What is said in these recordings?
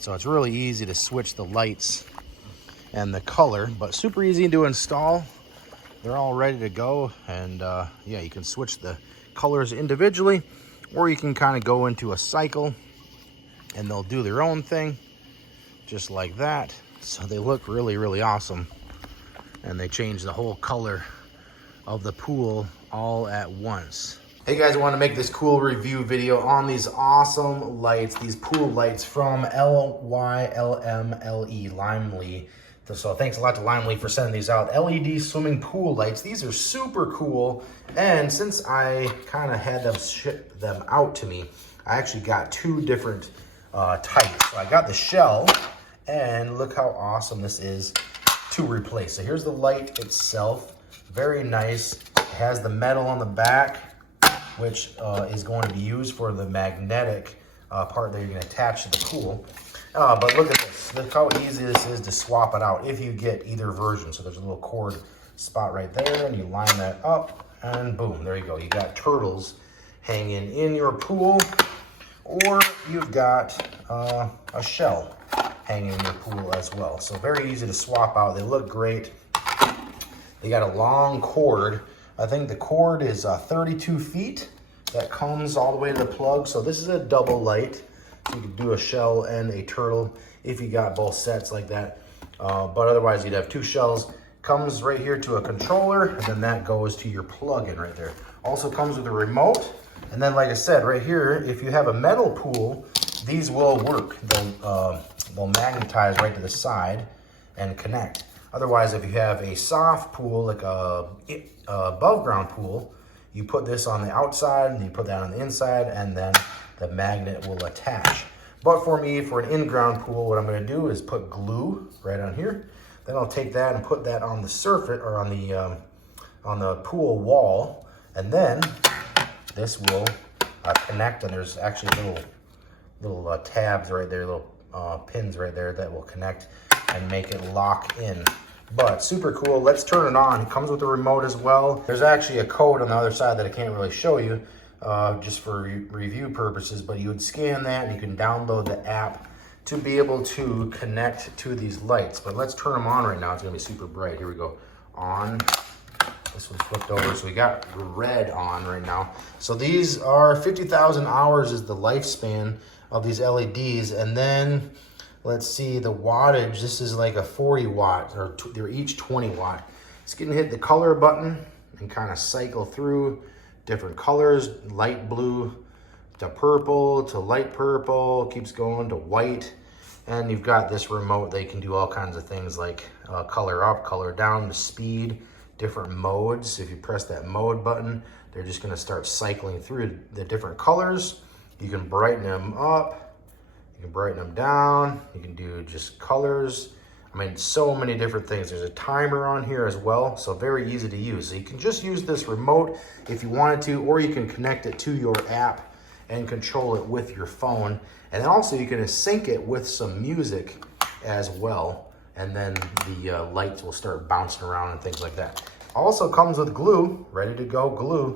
So it's really easy to switch the lights and the color, but super easy to install. They're all ready to go, and yeah, you can switch the colors individually, or you can kind of go into a cycle and they'll do their own thing just like that. So they look really, really awesome, and they change the whole color of the pool all at once. Hey guys, I want to make this cool review video on these awesome lights, these pool lights from LyLmLe. So thanks a lot to LyLmLe for sending these out. LED swimming pool lights. These are super cool. And since I kind of had them ship them out to me, I actually got two different types. So I got the shell, and look how awesome this is to replace. So here's the light itself. Very nice. It has the metal on the back, which is going to be used for the magnetic part that you're going to attach to the pool. But look at this. Look how easy this is to swap it out if you get either version. So there's a little cord spot right there, and you line that up, and boom, there you go. You got turtles hanging in your pool, or you've got a shell hanging in your pool as well. So very easy to swap out. They look great. They got a long cord. I think the cord is 32 feet that comes all the way to the plug. So this is a double light. So you could do a shell and a turtle if you got both sets like that. But otherwise you'd have two shells. Comes right here to a controller, and then that goes to your plug-in right there. Also comes with a remote. And then like I said, right here, if you have a metal pool, these will work. They'll magnetize right to the side and connect. Otherwise, if you have a soft pool, like a above ground pool, you put this on the outside and you put that on the inside, and then the magnet will attach. But for me, for an in-ground pool, what I'm going to do is put glue right on here. Then I'll take that and put that on the surface, or on the pool wall, and then this will connect. And there's actually little tabs right there, little pins right there that will connect and make it lock in. But super cool. Let's turn it on. It comes with a remote as well. There's actually a code on the other side that I can't really show you just for review purposes, but you would scan that and you can download the app to be able to connect to these lights. But let's turn them on right now. It's gonna be super bright. Here we go. On. This one's flipped over, so we got red on right now. So these are 50,000 hours is the lifespan of these LEDs. And then let's see the wattage. This is like a 40 watt, or they're each 20 watt. It's gonna hit the color button and kind of cycle through different colors, light blue to purple to light purple, keeps going to white. And you've got this remote. They can do all kinds of things like color up, color down, the speed, different modes. If you press that mode button, they're just gonna start cycling through the different colors. You can brighten them up, you can brighten them down, you can do just colors. I mean, so many different things. There's a timer on here as well, so very easy to use. So you can just use this remote if you wanted to, or you can connect it to your app and control it with your phone. And then also you can sync it with some music as well, and then the lights will start bouncing around and things like that. Also comes with glue, ready to go glue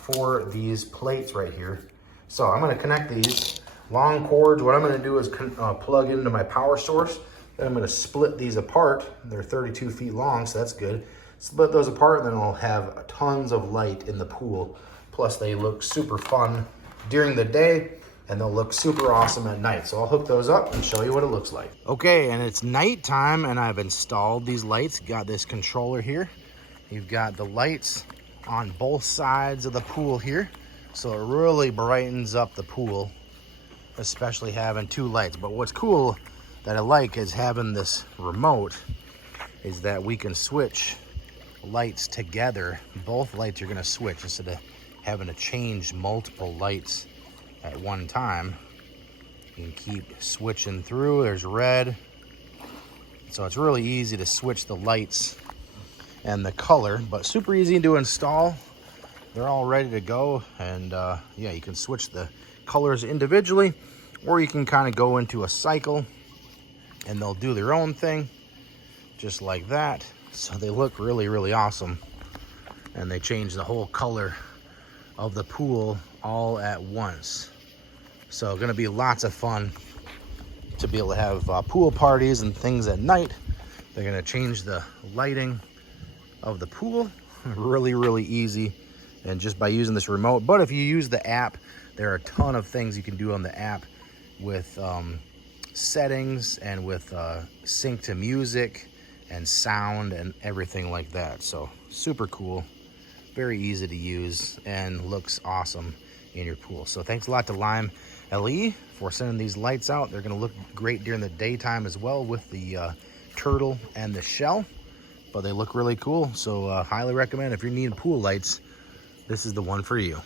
for these plates right here. So I'm gonna connect these long cords. What I'm gonna do is plug into my power source. Then I'm gonna split these apart. They're 32 feet long, so that's good. Split those apart, and then I'll have tons of light in the pool. Plus they look super fun during the day, and they'll look super awesome at night. So I'll hook those up and show you what it looks like. Okay, and it's nighttime, and I've installed these lights. Got this controller here. You've got the lights on both sides of the pool here. So it really brightens up the pool, especially having two lights. But what's cool that I like is having this remote is that we can switch lights together. Both lights are gonna switch instead of having to change multiple lights at one time. You can keep switching through. There's red. So it's really easy to switch the lights and the color, but super easy to install. They're all ready to go, and yeah, you can switch the colors individually, or you can kind of go into a cycle and they'll do their own thing just like that. So they look really, really awesome, and they change the whole color of the pool all at once. So gonna be lots of fun to be able to have pool parties and things at night. They're gonna change the lighting of the pool. Really, really easy. And just by using this remote, but if you use the app, there are a ton of things you can do on the app with settings and with sync to music and sound and everything like that. So super cool, very easy to use, and looks awesome in your pool. So thanks a lot to LyMLe for sending these lights out. They're gonna look great during the daytime as well with the turtle and the shell, but they look really cool. So highly recommend if you're needing pool lights, this is the one for you.